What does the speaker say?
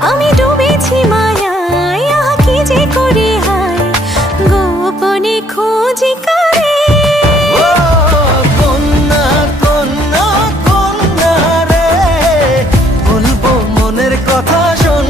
আমি ডুবেছি মায়ায়, আহা কি যে করি হায়, গোপনে খোঁজি কারে। ও কন্যা কন্যা কন্যা রে, বলবো মনের কথা শোন